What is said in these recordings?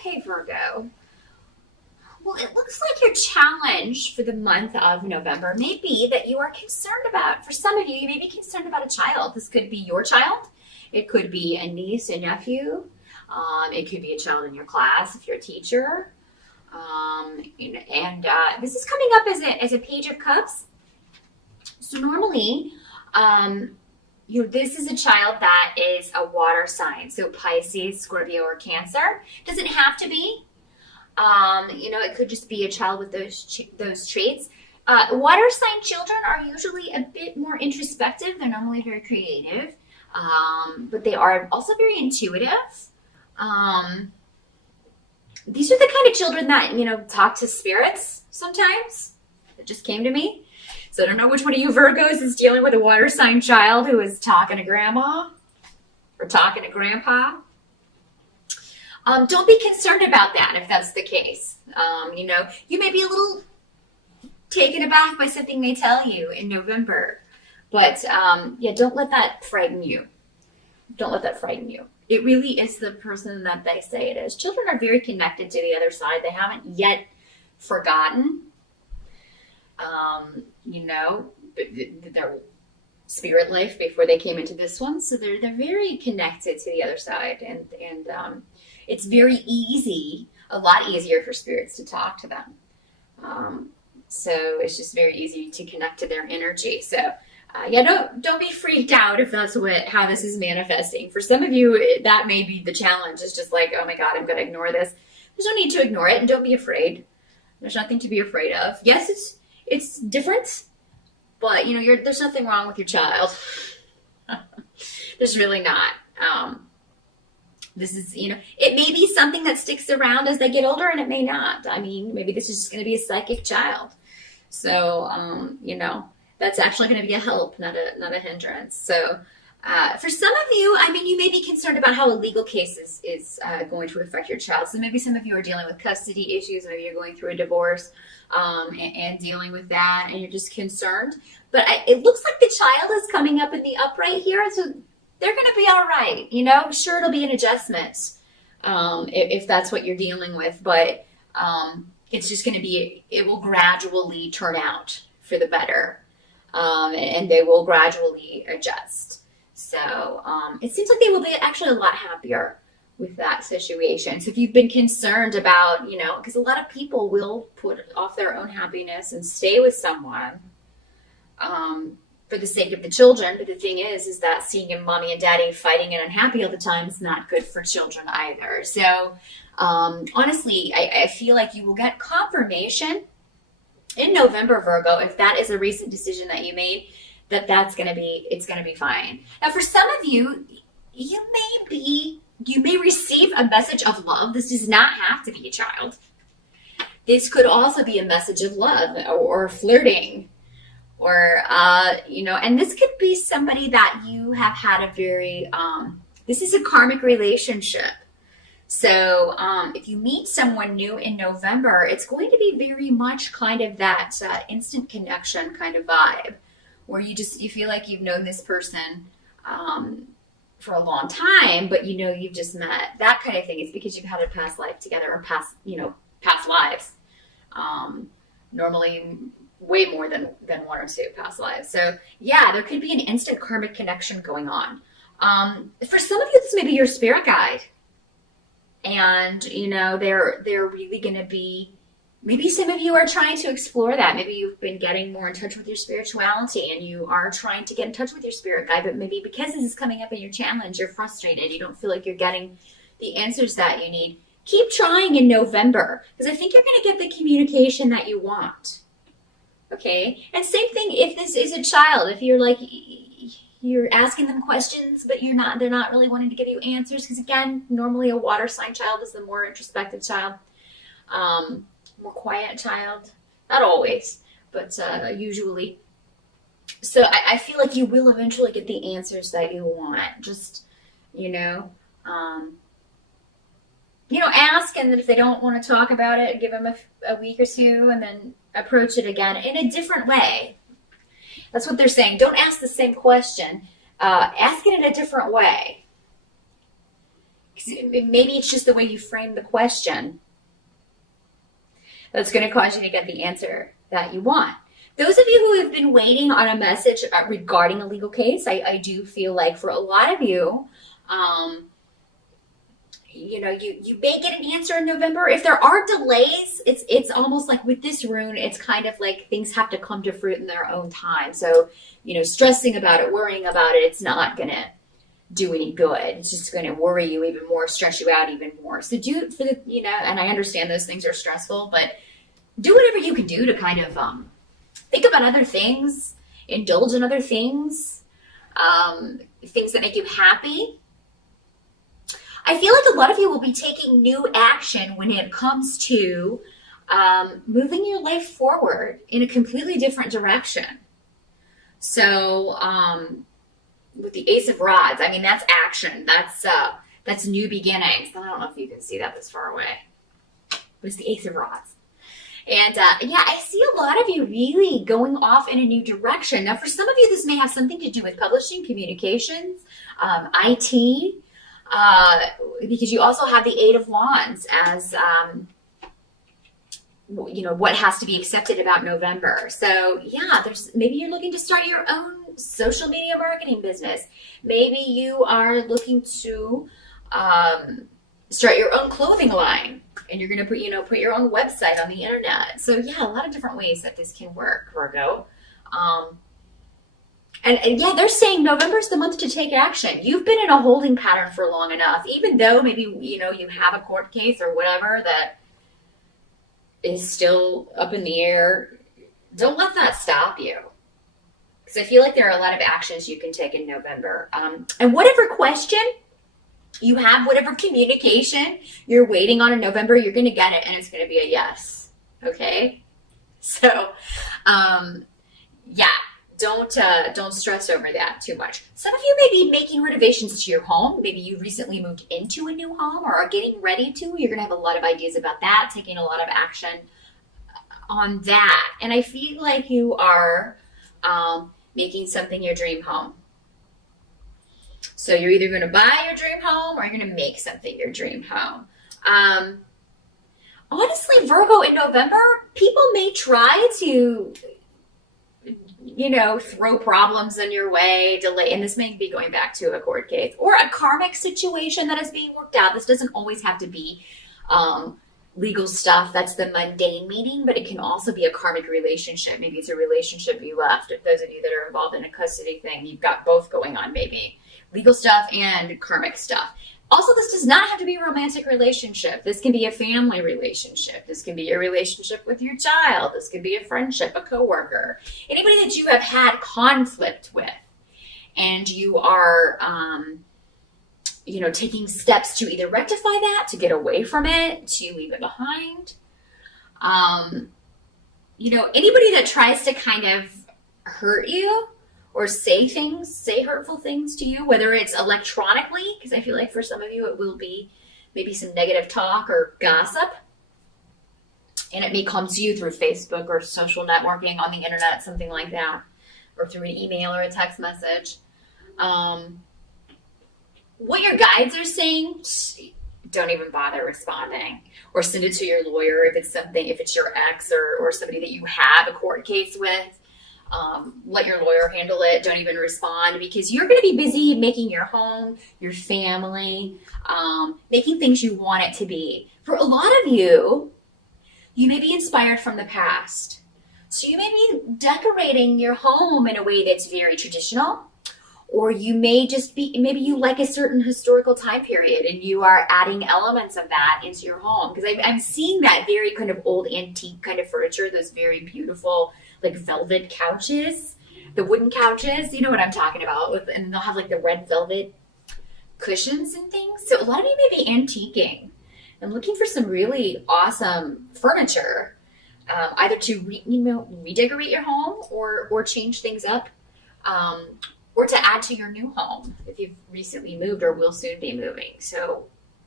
Okay, Virgo. Well, it looks like your challenge for the month of November may be that you are concerned about, for some of you, you may be concerned about a child. This could be your child. It could be a niece, a nephew. It could be a child in your class if you're a teacher. This is coming up as a Page of Cups. So normally, this is a child that is a water sign. So Pisces, Scorpio, or Cancer. Doesn't have to be. It could just be a child with those traits. Water sign children are usually a bit more introspective. They're normally very creative, but they are also very intuitive. These are the kind of children that, talk to spirits sometimes. It just came to me. So I don't know which one of you Virgos is dealing with a water sign child who is talking to grandma or talking to grandpa. Don't be concerned about that if that's the case. You may be a little taken aback by something they tell you in November. But, don't let that frighten you. Don't let that frighten you. It really is the person that they say it is. Children are very connected to the other side. They haven't yet forgotten, their spirit life before they came into this one. So they're very connected to the other side. And it's very easy, a lot easier for spirits to talk to them. So it's just very easy to connect to their energy. So don't be freaked out if that's how this is manifesting. For some of you, that may be the challenge. It's just like, oh my God, I'm going to ignore this. There's no need to ignore it, and don't be afraid. There's nothing to be afraid of. Yes, it's different, but there's nothing wrong with your child. There's really not. This is, it may be something that sticks around as they get older, and it may not. I mean, maybe this is just going to be a psychic child. So, that's actually going to be a help, not a hindrance. So, for some of you, you may be concerned about how a legal case is going to affect your child. So maybe some of you are dealing with custody issues. Maybe you're going through a divorce and dealing with that, and you're just concerned. But it looks like the child is coming up in the upright here, so they're going to be all right. Sure, it'll be an adjustment if that's what you're dealing with, but it's just going to be, it will gradually turn out for the better. And they will gradually adjust. So it seems like they will be actually a lot happier with that situation. So if you've been concerned about, because a lot of people will put off their own happiness and stay with someone for the sake of the children. But the thing is that seeing your mommy and daddy fighting and unhappy all the time is not good for children either. So honestly, I feel like you will get confirmation in November, Virgo, if that is a recent decision that you made, it's going to be fine. Now, for some of you, you may receive a message of love. This does not have to be a child. This could also be a message of love or flirting, or and this could be somebody that you have had a very. This is a karmic relationship. So if you meet someone new in November, it's going to be very much kind of that instant connection kind of vibe, where you feel like you've known this person for a long time, but you've just met. That kind of thing. It's because you've had a past life together, or past lives. Normally way more than one or two past lives. So yeah, there could be an instant karmic connection going on. For some of you, this may be your spirit guide. And, they're really going to be, maybe some of you are trying to explore that. Maybe you've been getting more in touch with your spirituality and you are trying to get in touch with your spirit guide, but maybe because this is coming up in your challenge, you're frustrated. You don't feel like you're getting the answers that you need. Keep trying in November, because I think you're going to get the communication that you want. Okay? And same thing if this is a child. If you're asking them questions, but they're not really wanting to give you answers. Because again, normally a water sign child is the more introspective child, more quiet child. Not always, but usually. So I feel like you will eventually get the answers that you want. Just, ask, and then if they don't want to talk about it, give them a week or two, and then approach it again in a different way. That's what they're saying. Don't ask the same question. Ask it in a different way. Maybe it's just the way you frame the question that's going to cause you to get the answer that you want. Those of you who have been waiting on a message regarding a legal case, I do feel like for a lot of you, you may get an answer in November. If there are delays, it's almost like with this rune, it's kind of like things have to come to fruit in their own time. So, stressing about it, worrying about it, it's not going to do any good. It's just going to worry you even more, stress you out even more. So do it for the, and I understand those things are stressful, but do whatever you can do to kind of think about other things, indulge in other things, things that make you happy. I feel like a lot of you will be taking new action when it comes to moving your life forward in a completely different direction. So, with the Ace of Rods, that's action. That's new beginnings. I don't know if you can see that this far away, but it's the Ace of Rods. And I see a lot of you really going off in a new direction. Now, for some of you, this may have something to do with publishing, communications, IT, because you also have the Eight of Wands as, what has to be accepted about November. So maybe you're looking to start your own social media marketing business. Maybe you are looking to start your own clothing line, and you're going to put your own website on the internet. So a lot of different ways that this can work, Virgo. They're saying November's the month to take action. You've been in a holding pattern for long enough, even though maybe, you have a court case or whatever that is still up in the air. Don't let that stop you. Because I feel like there are a lot of actions you can take in November. And whatever question you have, whatever communication you're waiting on in November, you're going to get it, and it's going to be a yes. Okay? So, don't stress over that too much. Some of you may be making renovations to your home. Maybe you recently moved into a new home or are getting ready to. You're going to have a lot of ideas about that, taking a lot of action on that. And I feel like you are making something your dream home. So you're either going to buy your dream home or you're going to make something your dream home. Honestly, Virgo, in November, people may try to throw problems in your way, delay, and this may be going back to a court case or a karmic situation that is being worked out. This doesn't always have to be legal stuff. That's the mundane meaning, but it can also be a karmic relationship. Maybe it's a relationship you left. If those of you that are involved in a custody thing, you've got both going on, maybe legal stuff and karmic stuff. Also, this does not have to be a romantic relationship. This can be a family relationship. This can be a relationship with your child. This could be a friendship, a coworker, anybody that you have had conflict with, and you are, taking steps to either rectify that, to get away from it, to leave it behind. Anybody that tries to kind of hurt you or say hurtful things to you, whether it's electronically, because I feel like for some of you it will be maybe some negative talk or gossip, and it may come to you through Facebook or social networking on the internet, something like that, or through an email or a text message. What your guides are saying, don't even bother responding, or send it to your lawyer if it's your ex or somebody that you have a court case with. Let your lawyer handle it. Don't even respond, because you're going to be busy making your home, your family, making things you want it to be. For a lot of you, you may be inspired from the past. So you may be decorating your home in a way that's very traditional, or you may just be, maybe you like a certain historical time period and you are adding elements of that into your home. Because I'm seeing that very kind of old antique kind of furniture, those very beautiful like velvet couches, the wooden couches, you know what I'm talking about, and they'll have like the red velvet cushions and things. So a lot of you may be antiquing and looking for some really awesome furniture, either to redecorate your home or change things up, or to add to your new home if you've recently moved or will soon be moving. So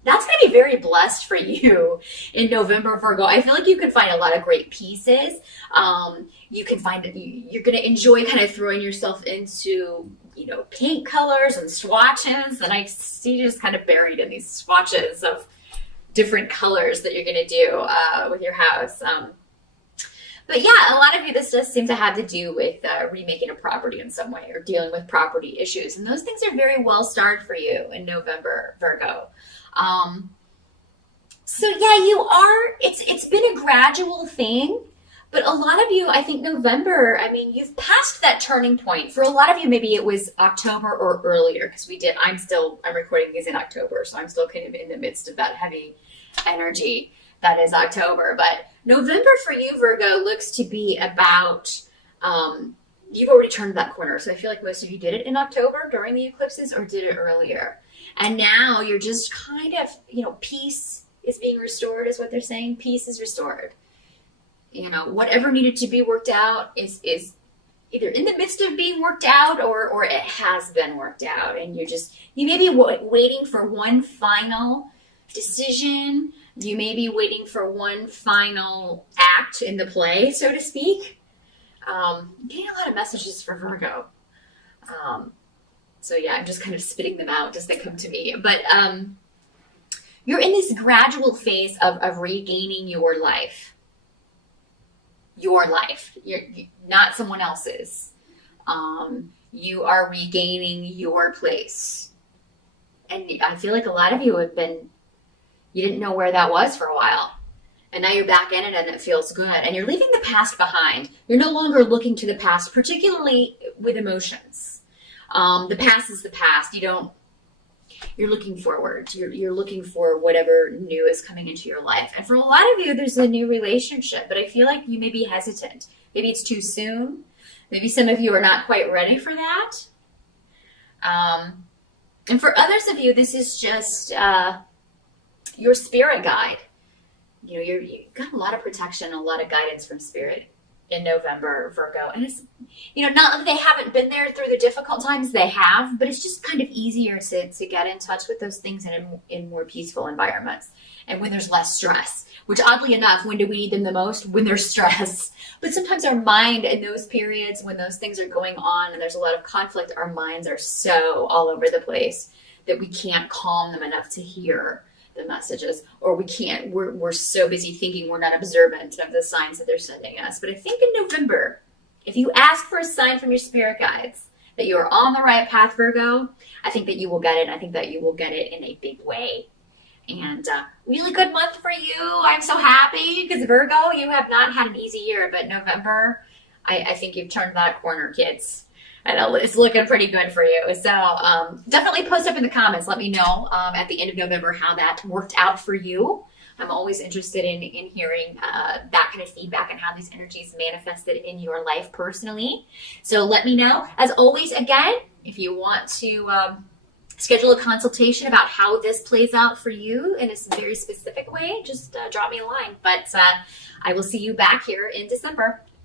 that's going to be very blessed for you in November, Virgo. I feel like you can find a lot of great pieces. You can find that you're going to enjoy kind of throwing yourself into, paint colors and swatches. And I see you just kind of buried in these swatches of different colors that you're going to do with your house. But yeah, a lot of you, this does seem to have to do with remaking a property in some way or dealing with property issues. And those things are very well starred for you in November, Virgo. So yeah, it's been a gradual thing, but a lot of you, I think November, you've passed that turning point. For a lot of you, maybe it was October or earlier, because I'm recording these in October, so I'm still kind of in the midst of that heavy energy that is October. But November for you, Virgo, looks to be about, you've already turned that corner. So I feel like most of you did it in October during the eclipses or did it earlier. And now you're just kind of, peace is being restored is what they're saying. Peace is restored. Whatever needed to be worked out is either in the midst of being worked out or it has been worked out. And you may be waiting for one final decision. You may be waiting for one final act in the play, so to speak. I'm getting a lot of messages for Virgo. So yeah, I'm just kind of spitting them out as they come to me. But you're in this gradual phase of regaining your life. Your life. You're not someone else's. You are regaining your place. And I feel like a lot of you you didn't know where that was for a while. And now you're back in it and it feels good. And you're leaving the past behind. You're no longer looking to the past, particularly with emotions. The past is the past. You're looking forward. You're looking for whatever new is coming into your life. And for a lot of you, there's a new relationship, but I feel like you may be hesitant. Maybe it's too soon. Maybe some of you are not quite ready for that. And for others of you, this is just your spirit guide. You've got a lot of protection, a lot of guidance from spirit in November, Virgo. And it's, not that they haven't been there through the difficult times, they have, but it's just kind of easier to get in touch with those things in more peaceful environments and when there's less stress, which oddly enough, when do we need them the most? When there's stress. But sometimes our mind in those periods when those things are going on and there's a lot of conflict, our minds are so all over the place that we can't calm them enough to hear the messages, or we're so busy thinking we're not observant of the signs that they're sending us. But I think in November, if you ask for a sign from your spirit guides that you are on the right path, Virgo, I think that you will get it. I think that you will get it in a big way. And really good month for you. I'm so happy because Virgo, you have not had an easy year, but November, I think you've turned that corner, kids. And it's looking pretty good for you. So definitely post up in the comments. Let me know at the end of November how that worked out for you. I'm always interested in hearing that kind of feedback and how these energies manifested in your life personally. So let me know. As always, again, if you want to schedule a consultation about how this plays out for you in a very specific way, just drop me a line. But I will see you back here in December.